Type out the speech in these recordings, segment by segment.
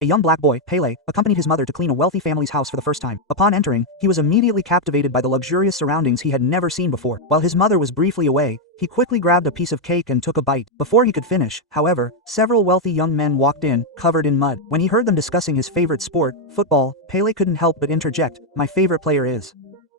A young black boy, Pele, accompanied his mother to clean a wealthy family's house for the first time. Upon entering, he was immediately captivated by the luxurious surroundings he had never seen before. While his mother was briefly away, he quickly grabbed a piece of cake and took a bite. Before he could finish, however, several wealthy young men walked in, covered in mud. When he heard them discussing his favorite sport, football, Pele couldn't help but interject, "My favorite player is."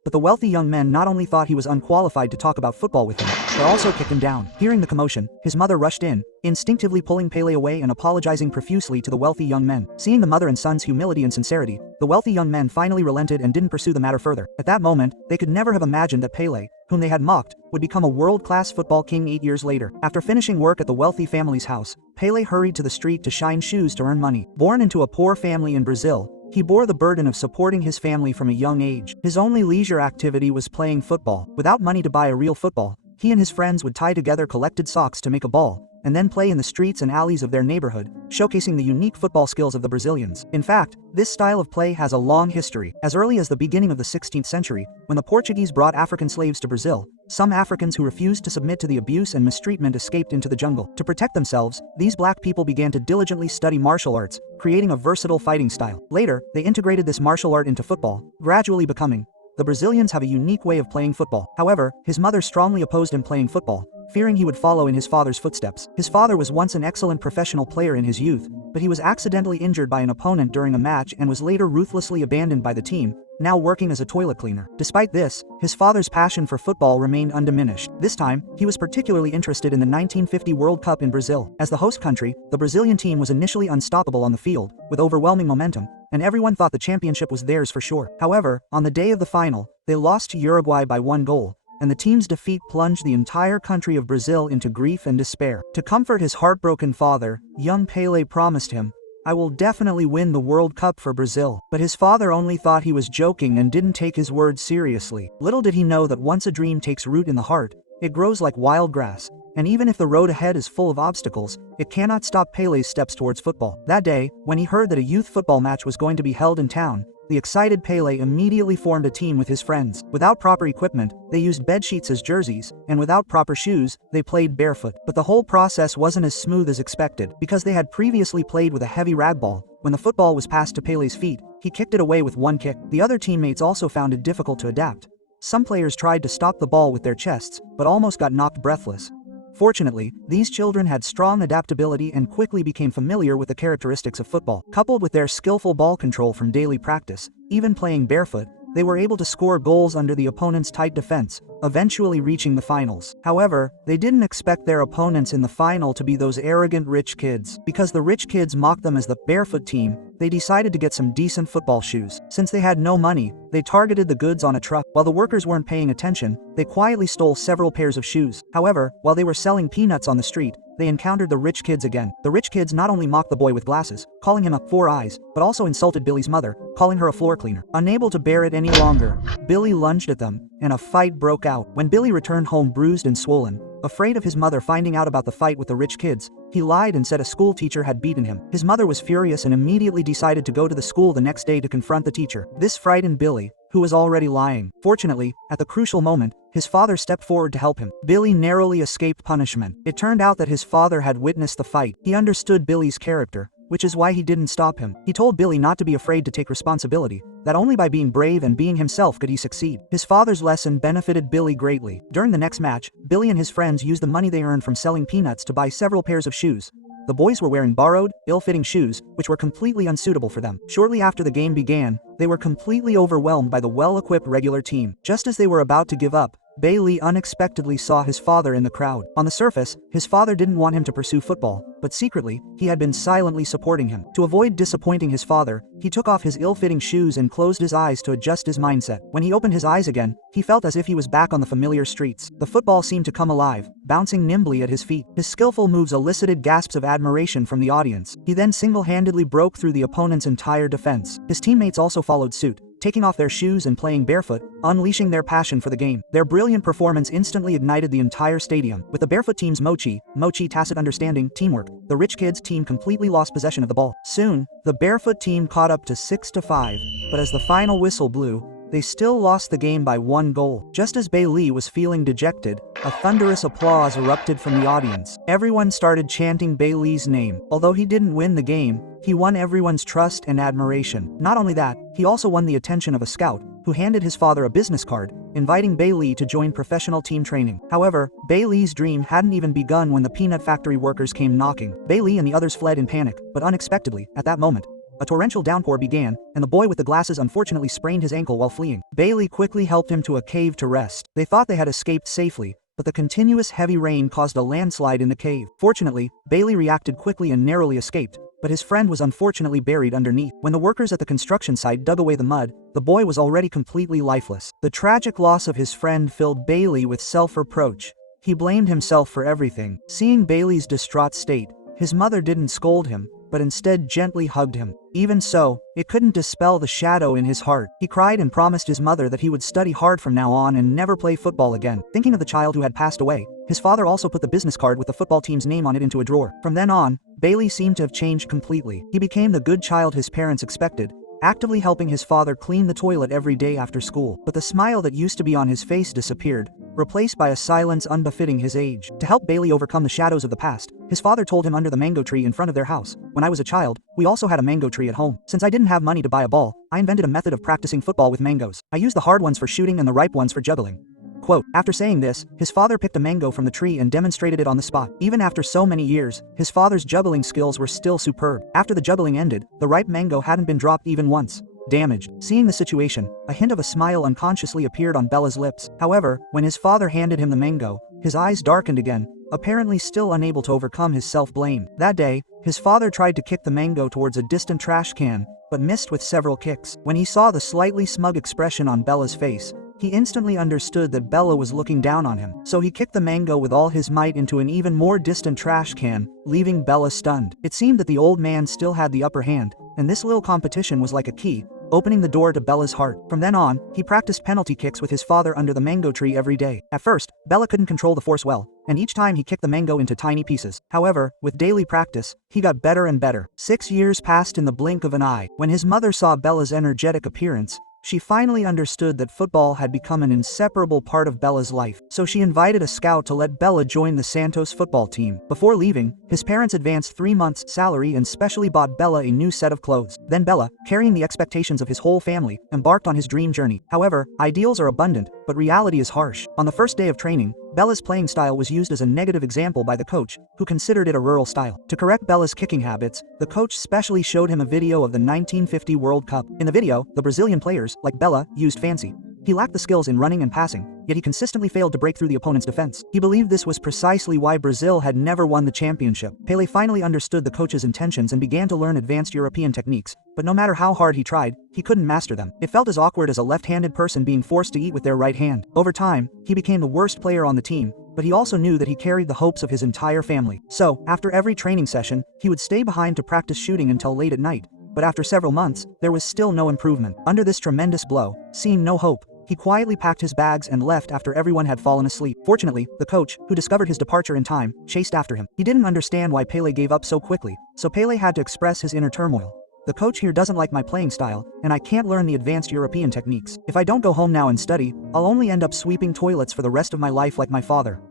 But the wealthy young men not only thought he was unqualified to talk about football with him, but also kicked him down. Hearing the commotion, his mother rushed in, instinctively pulling Pele away and apologizing profusely to the wealthy young men. Seeing the mother and son's humility and sincerity, the wealthy young men finally relented and didn't pursue the matter further. At that moment, they could never have imagined that Pele, whom they had mocked, would become a world-class football king 8 years later. After finishing work at the wealthy family's house, Pele hurried to the street to shine shoes to earn money. Born into a poor family in Brazil, he bore the burden of supporting his family from a young age. His only leisure activity was playing football. Without money to buy a real football, he and his friends would tie together collected socks to make a ball, and then play in the streets and alleys of their neighborhood, showcasing the unique football skills of the Brazilians. In fact, this style of play has a long history. As early as the beginning of the 16th century, when the Portuguese brought African slaves to Brazil, some Africans who refused to submit to the abuse and mistreatment escaped into the jungle. To protect themselves, these black people began to diligently study martial arts, creating a versatile fighting style. Later, they integrated this martial art into football, gradually becoming. The Brazilians have a unique way of playing football. However, his mother strongly opposed him playing football, fearing he would follow in his father's footsteps. His father was once an excellent professional player in his youth, but he was accidentally injured by an opponent during a match and was later ruthlessly abandoned by the team, now working as a toilet cleaner. Despite this, his father's passion for football remained undiminished. This time, he was particularly interested in the 1950 World Cup in Brazil. As the host country, the Brazilian team was initially unstoppable on the field, with overwhelming momentum, and everyone thought the championship was theirs for sure. However, on the day of the final, they lost to Uruguay by 1 goal, and the team's defeat plunged the entire country of Brazil into grief and despair. To comfort his heartbroken father, young Pele promised him, "I will definitely win the World Cup for Brazil." But his father only thought he was joking and didn't take his words seriously. Little did he know that once a dream takes root in the heart, it grows like wild grass, and even if the road ahead is full of obstacles, it cannot stop Pele's steps towards football. That day, when he heard that a youth football match was going to be held in town, the excited Pele immediately formed a team with his friends. Without proper equipment, they used bedsheets as jerseys, and without proper shoes, they played barefoot. But the whole process wasn't as smooth as expected, because they had previously played with a heavy rag ball. When the football was passed to Pele's feet, he kicked it away with 1 kick. The other teammates also found it difficult to adapt. Some players tried to stop the ball with their chests, but almost got knocked breathless. Fortunately, these children had strong adaptability and quickly became familiar with the characteristics of football. Coupled with their skillful ball control from daily practice, even playing barefoot, they were able to score goals under the opponent's tight defense, eventually reaching the finals. However, they didn't expect their opponents in the final to be those arrogant rich kids. Because the rich kids mocked them as the barefoot team, they decided to get some decent football shoes. Since they had no money, they targeted the goods on a truck. While the workers weren't paying attention, they quietly stole several pairs of shoes. However, while they were selling peanuts on the street, they encountered the rich kids again. The rich kids not only mocked the boy with glasses, calling him a 4 eyes, but also insulted Billy's mother, calling her a floor cleaner. Unable to bear it any longer, Billy lunged at them, and a fight broke out. When Billy returned home bruised and swollen, afraid of his mother finding out about the fight with the rich kids, he lied and said a school teacher had beaten him. His mother was furious and immediately decided to go to the school the next day to confront the teacher. This frightened Billy, who was already lying. Fortunately, at the crucial moment, his father stepped forward to help him. Billy narrowly escaped punishment. It turned out that his father had witnessed the fight. He understood Billy's character, which is why he didn't stop him. He told Billy not to be afraid to take responsibility, that only by being brave and being himself could he succeed. His father's lesson benefited Billy greatly. During the next match, Billy and his friends used the money they earned from selling peanuts to buy several pairs of shoes. The boys were wearing borrowed, ill-fitting shoes, which were completely unsuitable for them. Shortly after the game began, they were completely overwhelmed by the well-equipped regular team. Just as they were about to give up, Bailey unexpectedly saw his father in the crowd. On the surface, his father didn't want him to pursue football, but secretly, he had been silently supporting him. To avoid disappointing his father, he took off his ill-fitting shoes and closed his eyes to adjust his mindset. When he opened his eyes again, he felt as if he was back on the familiar streets. The football seemed to come alive, bouncing nimbly at his feet. His skillful moves elicited gasps of admiration from the audience. He then single-handedly broke through the opponent's entire defense. His teammates also followed suit, taking off their shoes and playing barefoot, unleashing their passion for the game. Their brilliant performance instantly ignited the entire stadium. With the barefoot team's mochi, tacit understanding, teamwork, the rich kids team completely lost possession of the ball. Soon, the barefoot team caught up to 6-5, but as the final whistle blew, they still lost the game by 1 goal. Just as Bailey was feeling dejected, a thunderous applause erupted from the audience. Everyone started chanting Bailey's name. Although he didn't win the game, he won everyone's trust and admiration. Not only that, he also won the attention of a scout, who handed his father a business card, inviting Bailey to join professional team training. However, Bailey's dream hadn't even begun when the peanut factory workers came knocking. Bailey and the others fled in panic, but unexpectedly, at that moment, a torrential downpour began, and the boy with the glasses unfortunately sprained his ankle while fleeing. Bailey quickly helped him to a cave to rest. They thought they had escaped safely, but the continuous heavy rain caused a landslide in the cave. Fortunately, Bailey reacted quickly and narrowly escaped, but his friend was unfortunately buried underneath. When the workers at the construction site dug away the mud, the boy was already completely lifeless. The tragic loss of his friend filled Bailey with self-reproach. He blamed himself for everything. Seeing Bailey's distraught state, his mother didn't scold him, but instead gently hugged him. Even so, it couldn't dispel the shadow in his heart. He cried and promised his mother that he would study hard from now on and never play football again. Thinking of the child who had passed away, his father also put the business card with the football team's name on it into a drawer. From then on, Bailey seemed to have changed completely. He became the good child his parents expected, actively helping his father clean the toilet every day after school. But the smile that used to be on his face disappeared, replaced by a silence unbefitting his age. To help Bailey overcome the shadows of the past, his father told him under the mango tree in front of their house, "When I was a child, we also had a mango tree at home. Since I didn't have money to buy a ball, I invented a method of practicing football with mangoes. I used the hard ones for shooting and the ripe ones for juggling." Quote, after saying this, his father picked a mango from the tree and demonstrated it on the spot. Even after so many years, his father's juggling skills were still superb. After the juggling ended, the ripe mango hadn't been dropped even once. Damaged. Seeing the situation, a hint of a smile unconsciously appeared on Bella's lips. However, when his father handed him the mango, his eyes darkened again, apparently still unable to overcome his self-blame. That day, his father tried to kick the mango towards a distant trash can, but missed with several kicks. When he saw the slightly smug expression on Bella's face, he instantly understood that Bella was looking down on him. So he kicked the mango with all his might into an even more distant trash can, leaving Bella stunned. It seemed that the old man still had the upper hand, and this little competition was like a key, opening the door to Bella's heart. From then on, he practiced penalty kicks with his father under the mango tree every day. At first, Bella couldn't control the force well, and each time he kicked the mango into tiny pieces. However, with daily practice, he got better and better. 6 years passed in the blink of an eye. When his mother saw Bella's energetic appearance, she finally understood that football had become an inseparable part of Bella's life, so she invited a scout to let Bella join the Santos football team. Before leaving, his parents advanced 3 months' salary and specially bought Bella a new set of clothes. Then Bella, carrying the expectations of his whole family, embarked on his dream journey. However, ideals are abundant, but reality is harsh. On the first day of training, Bella's playing style was used as a negative example by the coach, who considered it a rural style. To correct Bella's kicking habits, the coach specially showed him a video of the 1950 World Cup. In the video, the Brazilian players, like Bella, used fancy. He lacked the skills in running and passing, yet he consistently failed to break through the opponent's defense. He believed this was precisely why Brazil had never won the championship. Pele finally understood the coach's intentions and began to learn advanced European techniques, but no matter how hard he tried, he couldn't master them. It felt as awkward as a left-handed person being forced to eat with their right hand. Over time, he became the worst player on the team, but he also knew that he carried the hopes of his entire family. So, after every training session, he would stay behind to practice shooting until late at night. But after several months, there was still no improvement. Under this tremendous blow, seeing no hope, he quietly packed his bags and left after everyone had fallen asleep. Fortunately, the coach, who discovered his departure in time, chased after him. He didn't understand why Pele gave up so quickly, so Pele had to express his inner turmoil. "The coach here doesn't like my playing style, and I can't learn the advanced European techniques. If I don't go home now and study, I'll only end up sweeping toilets for the rest of my life like my father."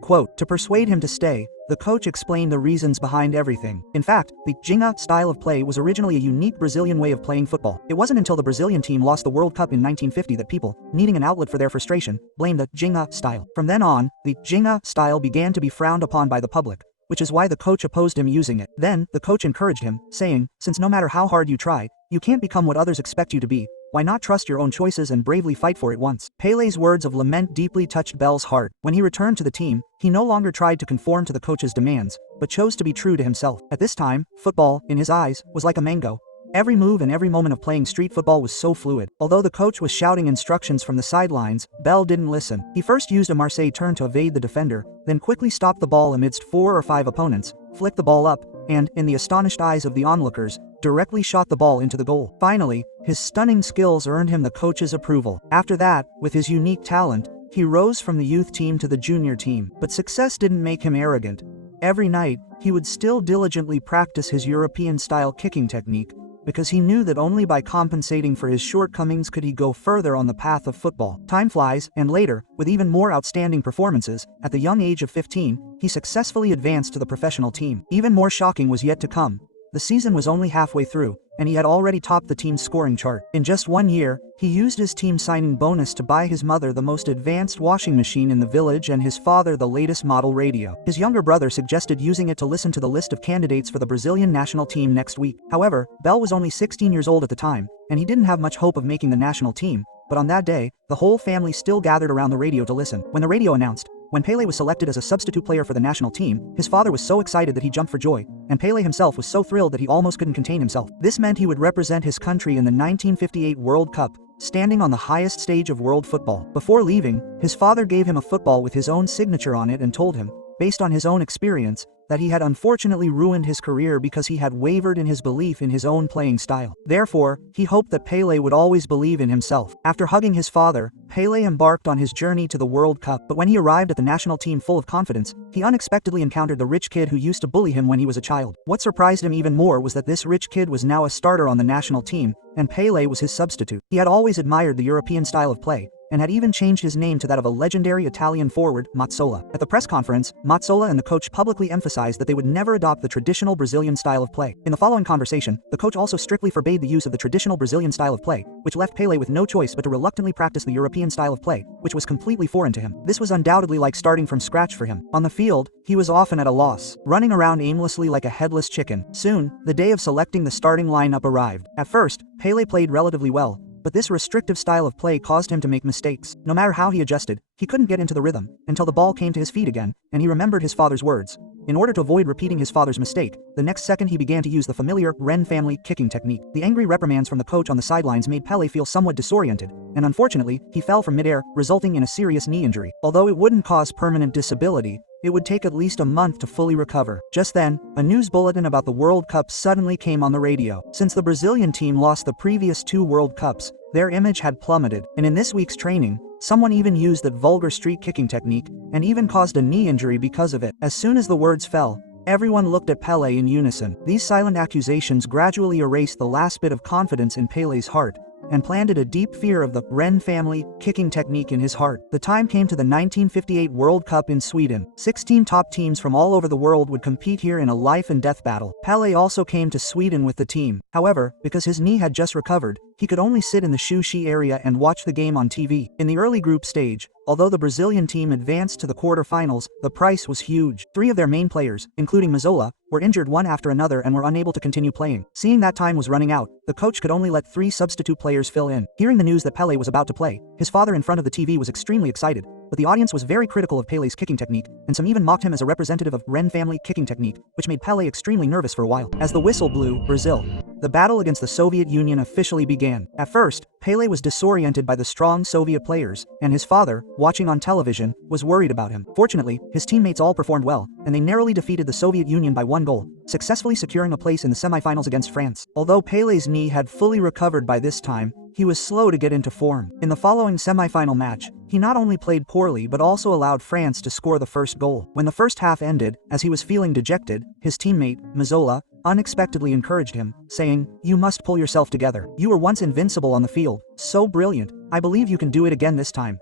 Quote, to persuade him to stay, the coach explained the reasons behind everything. In fact, the Ginga style of play was originally a unique Brazilian way of playing football. It wasn't until the Brazilian team lost the World Cup in 1950 that people, needing an outlet for their frustration, blamed the Ginga style. From then on, the Ginga style began to be frowned upon by the public, which is why the coach opposed him using it. Then, the coach encouraged him, saying, "Since no matter how hard you try, you can't become what others expect you to be, why not trust your own choices and bravely fight for it once?" Pele's words of lament deeply touched Bell's heart. When he returned to the team, he no longer tried to conform to the coach's demands, but chose to be true to himself. At this time, football, in his eyes, was like a mango. Every move and every moment of playing street football was so fluid. Although the coach was shouting instructions from the sidelines, Bell didn't listen. He first used a Marseille turn to evade the defender, then quickly stopped the ball amidst 4 or 5 opponents, flicked the ball up, and, in the astonished eyes of the onlookers, directly shot the ball into the goal. Finally, his stunning skills earned him the coach's approval. After that, with his unique talent, he rose from the youth team to the junior team. But success didn't make him arrogant. Every night, he would still diligently practice his European-style kicking technique, because he knew that only by compensating for his shortcomings could he go further on the path of football. Time flies, and later, with even more outstanding performances, at the young age of 15, he successfully advanced to the professional team. Even more shocking was yet to come. The season was only halfway through, and he had already topped the team's scoring chart. In just 1 year, he used his team signing bonus to buy his mother the most advanced washing machine in the village and his father the latest model radio. His younger brother suggested using it to listen to the list of candidates for the Brazilian national team next week. However, Bell was only 16 years old at the time, and he didn't have much hope of making the national team. But on that day, the whole family still gathered around the radio to listen. When the radio announced, when Pelé was selected as a substitute player for the national team, his father was so excited that he jumped for joy, and Pelé himself was so thrilled that he almost couldn't contain himself. This meant he would represent his country in the 1958 World Cup, standing on the highest stage of world football. Before leaving, his father gave him a football with his own signature on it and told him, based on his own experience, that he had unfortunately ruined his career because he had wavered in his belief in his own playing style. Therefore, he hoped that Pelé would always believe in himself. After hugging his father, Pelé embarked on his journey to the World Cup, but when he arrived at the national team full of confidence, he unexpectedly encountered the rich kid who used to bully him when he was a child. What surprised him even more was that this rich kid was now a starter on the national team, and Pelé was his substitute. He had always admired the European style of play, and had even changed his name to that of a legendary Italian forward, Mazzola. At the press conference, Mazzola and the coach publicly emphasized that they would never adopt the traditional Brazilian style of play. In the following conversation, the coach also strictly forbade the use of the traditional Brazilian style of play, which left Pelé with no choice but to reluctantly practice the European style of play, which was completely foreign to him. This was undoubtedly like starting from scratch for him. On the field, he was often at a loss, running around aimlessly like a headless chicken. Soon, the day of selecting the starting lineup arrived. At first, Pelé played relatively well, but this restrictive style of play caused him to make mistakes. No matter how he adjusted, he couldn't get into the rhythm, until the ball came to his feet again, and he remembered his father's words. In order to avoid repeating his father's mistake, the next second he began to use the familiar Wren family kicking technique. The angry reprimands from the coach on the sidelines made Pelé feel somewhat disoriented, and unfortunately, he fell from midair, resulting in a serious knee injury. Although it wouldn't cause permanent disability, it would take at least a month to fully recover. Just then, a news bulletin about the World Cup suddenly came on the radio. Since the Brazilian team lost the previous 2 World Cups, their image had plummeted, and in this week's training, someone even used that vulgar street kicking technique, and even caused a knee injury because of it. As soon as the words fell, everyone looked at Pelé in unison. These silent accusations gradually erased the last bit of confidence in Pelé's heart, and planted a deep fear of the Wren family kicking technique in his heart. The time came to the 1958 World Cup in Sweden. 16 top teams from all over the world would compete here in a life and death battle. Pelé also came to Sweden with the team. However, because his knee had just recovered, he could only sit in the Xuxi area and watch the game on TV. In the early group stage, although the Brazilian team advanced to the quarterfinals, the price was huge. 3 of their main players, including Mazzola, were injured one after another and were unable to continue playing. Seeing that time was running out, the coach could only let 3 substitute players fill in. Hearing the news that Pelé was about to play, his father in front of the TV was extremely excited, but the audience was very critical of Pelé's kicking technique, and some even mocked him as a representative of Wren family kicking technique, which made Pelé extremely nervous for a while. As the whistle blew, Brazil, the battle against the Soviet Union officially began. At first, Pelé was disoriented by the strong Soviet players, and his father, watching on television, was worried about him. Fortunately, his teammates all performed well, and they narrowly defeated the Soviet Union by 1 goal, successfully securing a place in the semifinals against France. Although Pelé's knee had fully recovered by this time, he was slow to get into form. In the following semifinal match, he not only played poorly but also allowed France to score the first goal. When the first half ended, as he was feeling dejected, his teammate, Mazzola, unexpectedly encouraged him, saying, "You must pull yourself together. You were once invincible on the field, so brilliant. I believe you can do it again this time."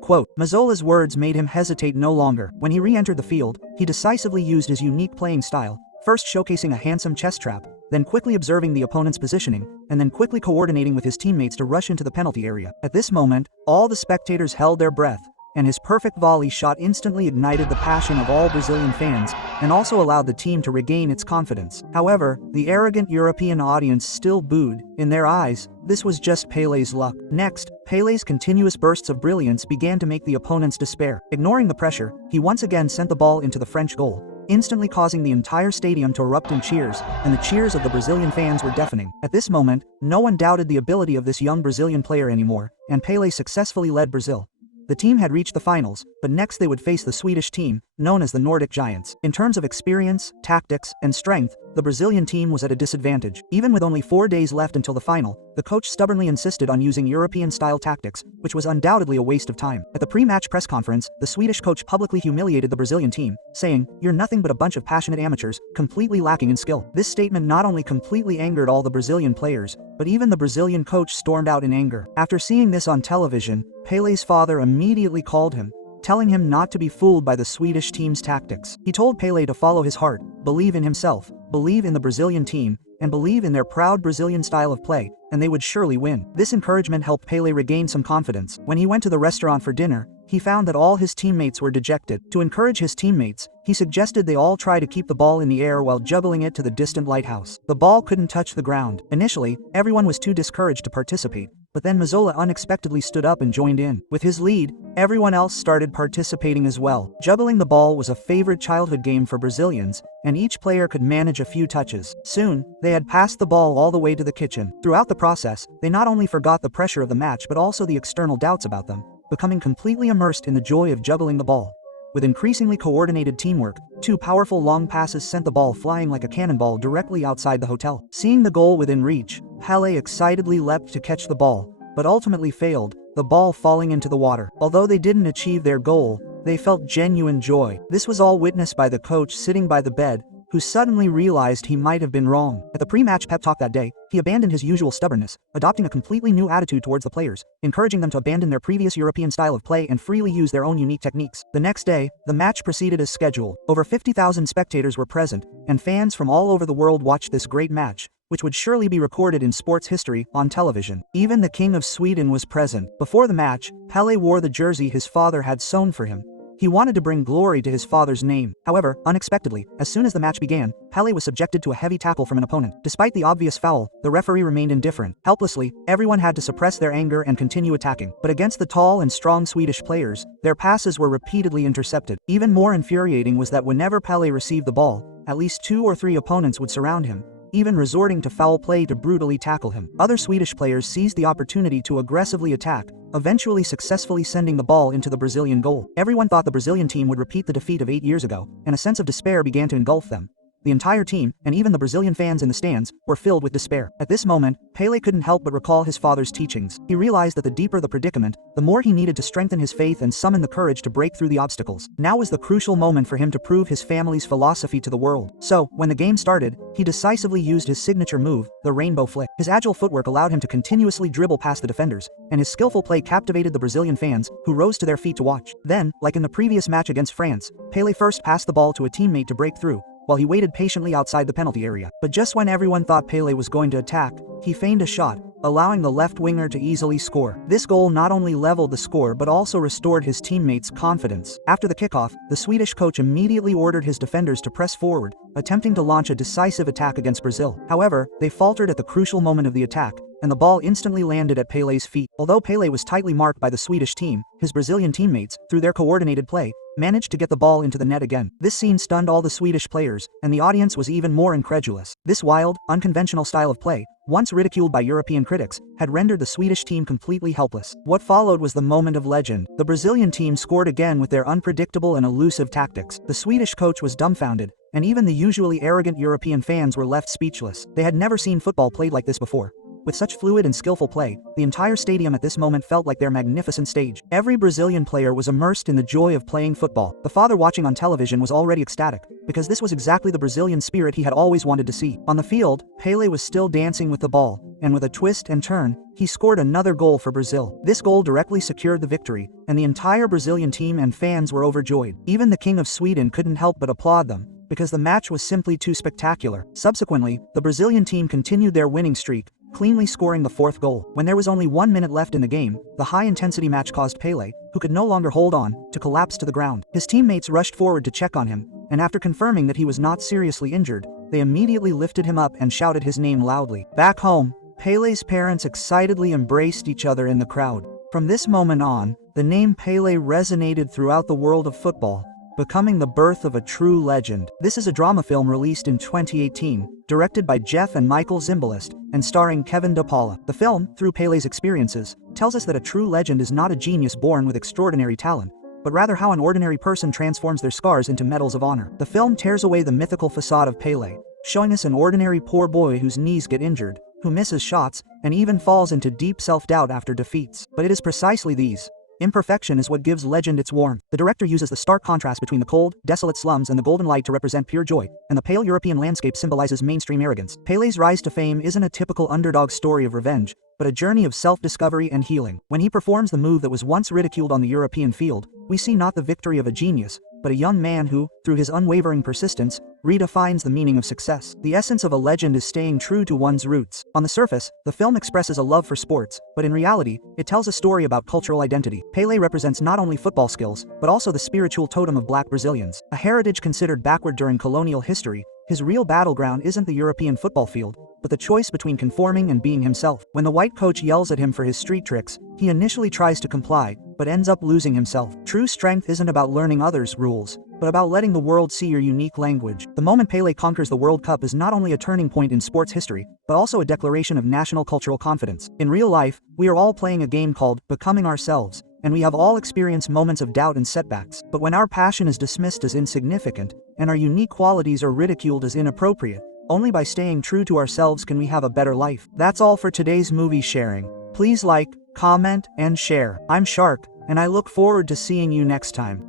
Quote, Mazzola's words made him hesitate no longer. When he re-entered the field, he decisively used his unique playing style, first showcasing a handsome chest trap, then quickly observing the opponent's positioning, and then quickly coordinating with his teammates to rush into the penalty area. At this moment, all the spectators held their breath, and his perfect volley shot instantly ignited the passion of all Brazilian fans, and also allowed the team to regain its confidence. However, the arrogant European audience still booed. In their eyes, this was just Pelé's luck. Next, Pelé's continuous bursts of brilliance began to make the opponents despair. Ignoring the pressure, he once again sent the ball into the French goal, instantly causing the entire stadium to erupt in cheers, and the cheers of the Brazilian fans were deafening. At this moment, no one doubted the ability of this young Brazilian player anymore, and Pelé successfully led Brazil. The team had reached the finals, but next they would face the Swedish team, known as the Nordic Giants. In terms of experience, tactics, and strength, the Brazilian team was at a disadvantage. Even with only 4 days left until the final, the coach stubbornly insisted on using European-style tactics, which was undoubtedly a waste of time. At the pre-match press conference, the Swedish coach publicly humiliated the Brazilian team, saying, "You're nothing but a bunch of passionate amateurs, completely lacking in skill." This statement not only completely angered all the Brazilian players, but even the Brazilian coach stormed out in anger. After seeing this on television, Pelé's father immediately called him, telling him not to be fooled by the Swedish team's tactics. He told Pelé to follow his heart, believe in himself, believe in the Brazilian team, and believe in their proud Brazilian style of play, and they would surely win. This encouragement helped Pelé regain some confidence. When he went to the restaurant for dinner, he found that all his teammates were dejected. To encourage his teammates, he suggested they all try to keep the ball in the air while juggling it to the distant lighthouse. The ball couldn't touch the ground. Initially, everyone was too discouraged to participate, but then Mazzola unexpectedly stood up and joined in. With his lead, everyone else started participating as well. Juggling the ball was a favorite childhood game for Brazilians, and each player could manage a few touches. Soon, they had passed the ball all the way to the kitchen. Throughout the process, they not only forgot the pressure of the match but also the external doubts about them, becoming completely immersed in the joy of juggling the ball. With increasingly coordinated teamwork, 2 powerful long passes sent the ball flying like a cannonball directly outside the hotel. Seeing the goal within reach, Pelé excitedly leapt to catch the ball, but ultimately failed, the ball falling into the water. Although they didn't achieve their goal, they felt genuine joy. This was all witnessed by the coach sitting by the bed, who suddenly realized he might have been wrong. At the pre-match pep talk that day, he abandoned his usual stubbornness, adopting a completely new attitude towards the players, encouraging them to abandon their previous European style of play and freely use their own unique techniques. The next day, the match proceeded as scheduled. Over 50,000 spectators were present, and fans from all over the world watched this great match, which would surely be recorded in sports history on television. Even the King of Sweden was present. Before the match, Pelé wore the jersey his father had sewn for him. He wanted to bring glory to his father's name. However, unexpectedly, as soon as the match began, Pelé was subjected to a heavy tackle from an opponent. Despite the obvious foul, the referee remained indifferent. Helplessly, everyone had to suppress their anger and continue attacking. But against the tall and strong Swedish players, their passes were repeatedly intercepted. Even more infuriating was that whenever Pelé received the ball, at least 2 or 3 opponents would surround him, even resorting to foul play to brutally tackle him. Other Swedish players seized the opportunity to aggressively attack, eventually successfully sending the ball into the Brazilian goal. Everyone thought the Brazilian team would repeat the defeat of 8 years ago, and a sense of despair began to engulf them. The entire team, and even the Brazilian fans in the stands, were filled with despair. At this moment, Pelé couldn't help but recall his father's teachings. He realized that the deeper the predicament, the more he needed to strengthen his faith and summon the courage to break through the obstacles. Now was the crucial moment for him to prove his family's philosophy to the world. So, when the game started, he decisively used his signature move, the rainbow flick. His agile footwork allowed him to continuously dribble past the defenders, and his skillful play captivated the Brazilian fans, who rose to their feet to watch. Then, like in the previous match against France, Pelé first passed the ball to a teammate to break through, while he waited patiently outside the penalty area. But just when everyone thought Pelé was going to attack, he feigned a shot, allowing the left winger to easily score. This goal not only leveled the score but also restored his teammates' confidence. After the kickoff, the Swedish coach immediately ordered his defenders to press forward, attempting to launch a decisive attack against Brazil. However, they faltered at the crucial moment of the attack, and the ball instantly landed at Pelé's feet. Although Pelé was tightly marked by the Swedish team, his Brazilian teammates, through their coordinated play, managed to get the ball into the net again. This scene stunned all the Swedish players, and the audience was even more incredulous. This wild, unconventional style of play, once ridiculed by European critics, had rendered the Swedish team completely helpless. What followed was the moment of legend. The Brazilian team scored again with their unpredictable and elusive tactics. The Swedish coach was dumbfounded, and even the usually arrogant European fans were left speechless. They had never seen football played like this before. With such fluid and skillful play, the entire stadium at this moment felt like their magnificent stage. Every Brazilian player was immersed in the joy of playing football. The father watching on television was already ecstatic, because this was exactly the Brazilian spirit he had always wanted to see. On the field, Pelé was still dancing with the ball, and with a twist and turn, he scored another goal for Brazil. This goal directly secured the victory, and the entire Brazilian team and fans were overjoyed. Even the King of Sweden couldn't help but applaud them, because the match was simply too spectacular. Subsequently, the Brazilian team continued their winning streak, cleanly scoring the 4th goal. When there was only 1 minute left in the game, the high-intensity match caused Pelé, who could no longer hold on, to collapse to the ground. His teammates rushed forward to check on him, and after confirming that he was not seriously injured, they immediately lifted him up and shouted his name loudly. Back home, Pelé's parents excitedly embraced each other in the crowd. From this moment on, the name Pelé resonated throughout the world of football, becoming the birth of a true legend. This is a drama film released in 2018, directed by Jeff and Michael Zimbalist, and starring Kevin De Paula. The film, through Pelé's experiences, tells us that a true legend is not a genius born with extraordinary talent, but rather how an ordinary person transforms their scars into medals of honor. The film tears away the mythical facade of Pelé, showing us an ordinary poor boy whose knees get injured, who misses shots, and even falls into deep self-doubt after defeats. But it is precisely these imperfection is what gives legend its warmth. The director uses the stark contrast between the cold, desolate slums and the golden light to represent pure joy, and the pale European landscape symbolizes mainstream arrogance. Pelé's rise to fame isn't a typical underdog story of revenge, but a journey of self-discovery and healing. When he performs the move that was once ridiculed on the European field, we see not the victory of a genius, but a young man who, through his unwavering persistence, redefines the meaning of success. The essence of a legend is staying true to one's roots. On the surface, the film expresses a love for sports, but in reality, it tells a story about cultural identity. Pelé represents not only football skills, but also the spiritual totem of black Brazilians, a heritage considered backward during colonial history. His real battleground isn't the European football field, but the choice between conforming and being himself. When the white coach yells at him for his street tricks, he initially tries to comply, but ends up losing himself. True strength isn't about learning others' rules, but about letting the world see your unique language. The moment Pelé conquers the World Cup is not only a turning point in sports history, but also a declaration of national cultural confidence. In real life, we are all playing a game called Becoming Ourselves, and we have all experienced moments of doubt and setbacks. But when our passion is dismissed as insignificant, and our unique qualities are ridiculed as inappropriate, only by staying true to ourselves can we have a better life. That's all for today's movie sharing. Please like, comment, and share. I'm Shark, and I look forward to seeing you next time.